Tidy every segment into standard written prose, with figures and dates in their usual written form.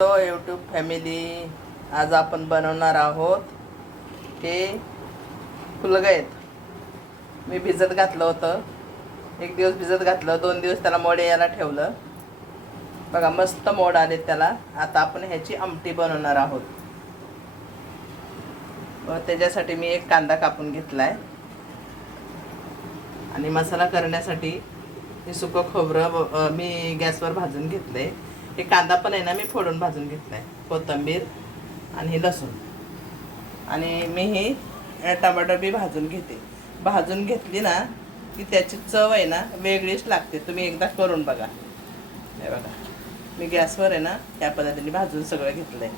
Hello YouTube family, आज आपण बनवणार आहोत हे फुलगं. मी भिजत घातलं होतं, एक दिवस भिजत घातलं, 2 दिवस त्याला मोड यायला ठेवलं. बघा मस्त मोड आले त्याला. आता आपण ह्याची आमटी बनवणार आहोत. त्याच्यासाठी मी एक कांदा कापून घेतलाय आणि मसाला करण्यासाठी हे सुकं खोबरं मी गॅसवर भाजून घेतलंय. हे कांदा पण आहे ना, मी फोडून भाजून घेतलाय, कोथिंबीर आणि हे लसूण, आणि मी हे टमाटर बी भाजून घेते. भाजून घेतली ना की त्याची चव आहे ना वेगळीच लागते. तुम्ही एकदा करून बघा. हे बघा, मी गॅसवर आहे ना त्या पद्धतीने भाजून सगळं घेतलंय.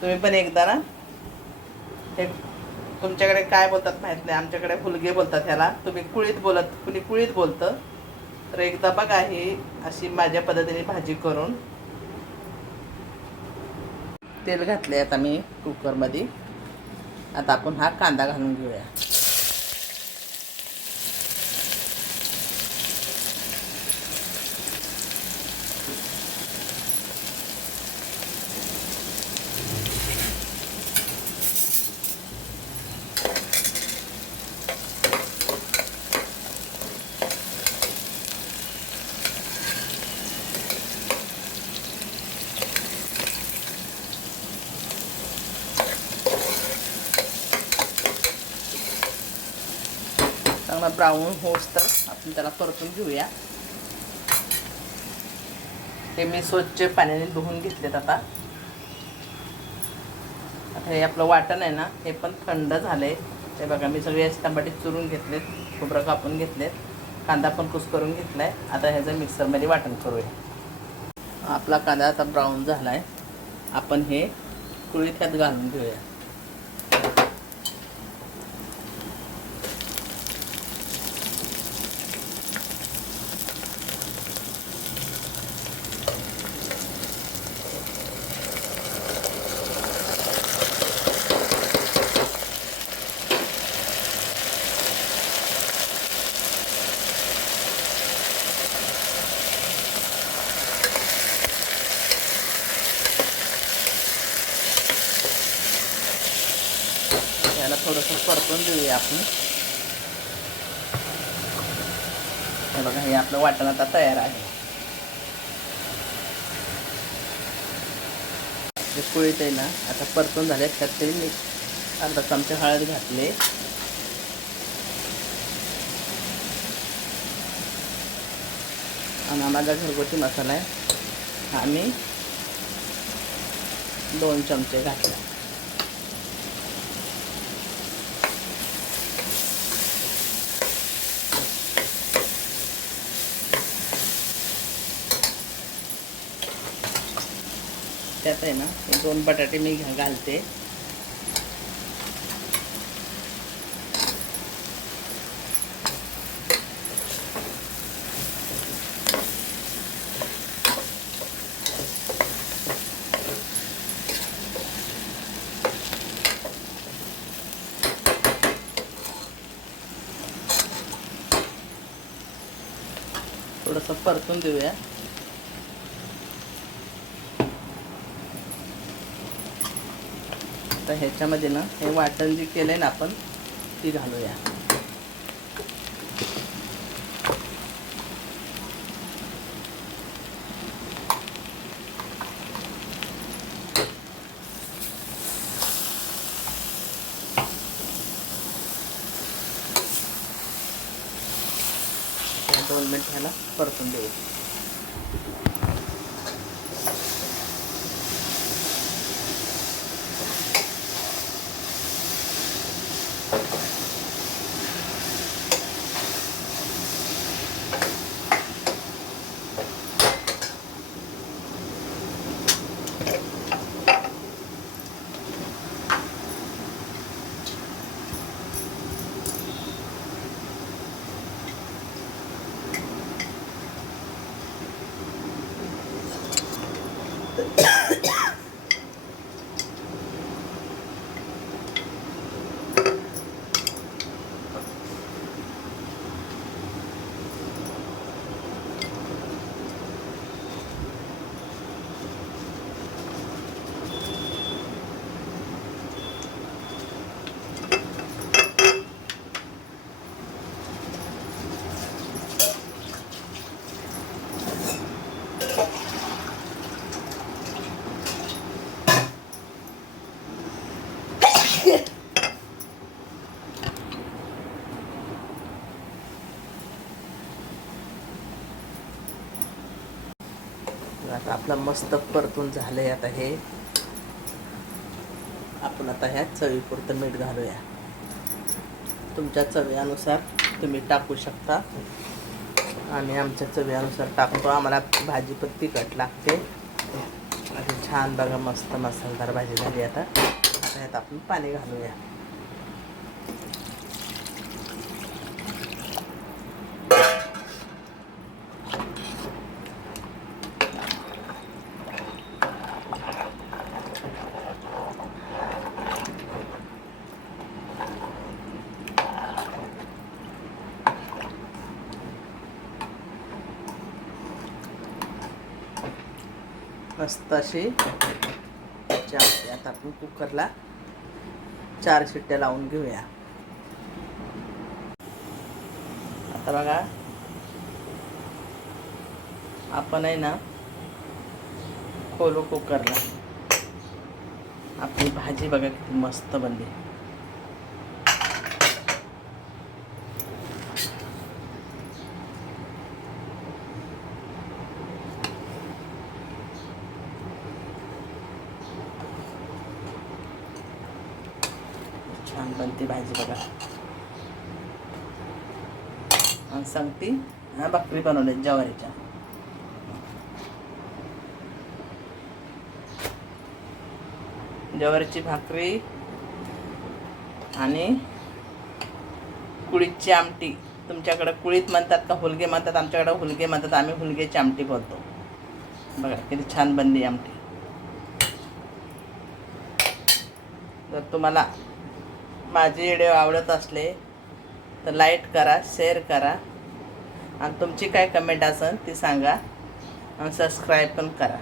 तुम्ही पण एकदा ना, हे तुमच्याकडे काय बोलतात माहीत नाही, आमच्याकडे फुलगे बोलतात ह्याला. तुम्ही कुणी कुळीत बोलतं. तर एकदा बघा ही अशी माझ्या पद्धतीने भाजी करून. तेल घातले आता मी कुकरमध्ये. आता आपण हा कांदा घालून घेऊया. चांगला ब्राऊन होस तर आपण त्याला परतून घेऊया. हे मी स्वच्छ पाण्याने धुवून घेतलेत. आता हे आपलं वाटण आहे ना, हे पण थंड झालंय. ते बघा, मी सगळे असे टमाटे चुरून घेतलेत, खोबरं कापून घेतलेत, कांदा पण कुस्करून घेतलाय. आता ह्याचं मिक्सरमध्ये वाटण करूया. आपला कांदा आता ब्राऊन झालाय. आपण हे कुळीत ह्यात घालून घेऊया. याला थोडंसं परतून देऊया आपण. हे बघा, हे आपलं वाटण आता तयार आहे. जे कुळीत आहे ना आता परतून झाले. त्यात तरी मी अर्धा चमचा हळद घातले. आणि माझा घरगुती मसाला आहे हा मी 2 चमचे घातला. त्यात आहे ना 2 बटाटे मी घालते. थोडंसं परतून देऊया. आता ह्याच्यामध्ये ना हे वाटण जे केलंय ना आपण ती घालूया. या 2 मिनिट ह्याला परतून देऊ. आता आपलं मस्त परतून झालंय. आता हे आपण आता ह्या चवीपुरतं मीठ घालूया. तुमच्या चवीनुसार तुम्ही टाकू शकता. आम्ही आमच्या चवीनुसार टाकतो. आम्हाला भाजी पण तिखट लागते. अशी छान बघा मस्त मसालेदार भाजी झाली. आता ह्यात आपण पाणी घालूया. मस्त अशी आता आपण कुकरला 4 शिट्ट्या लावून घेऊया. आता बघा आपण आहे ना खोलू कुकरला. आपली भाजी बघा किती मस्त बनली. छान बनते भाजी बघा. आणि सांगते भाकरी बनवल्या ज्वारीच्या. ज्वारीची भाकरी आणि कुळीतची आमटी. तुमच्याकडे कुळीत म्हणतात का हुलगे म्हणतात? आमच्याकडे हुलगे म्हणतात. आम्ही हुलगेची आमटी बोलतो. बघा किती छान बनली आमटी. जर तुम्हाला माझे व्हिडिओ आवडत असले तर लाईक करा, शेअर करा आणि तुमची काय कमेंट असेल ती सांगा आणि सबस्क्राईब पण करा.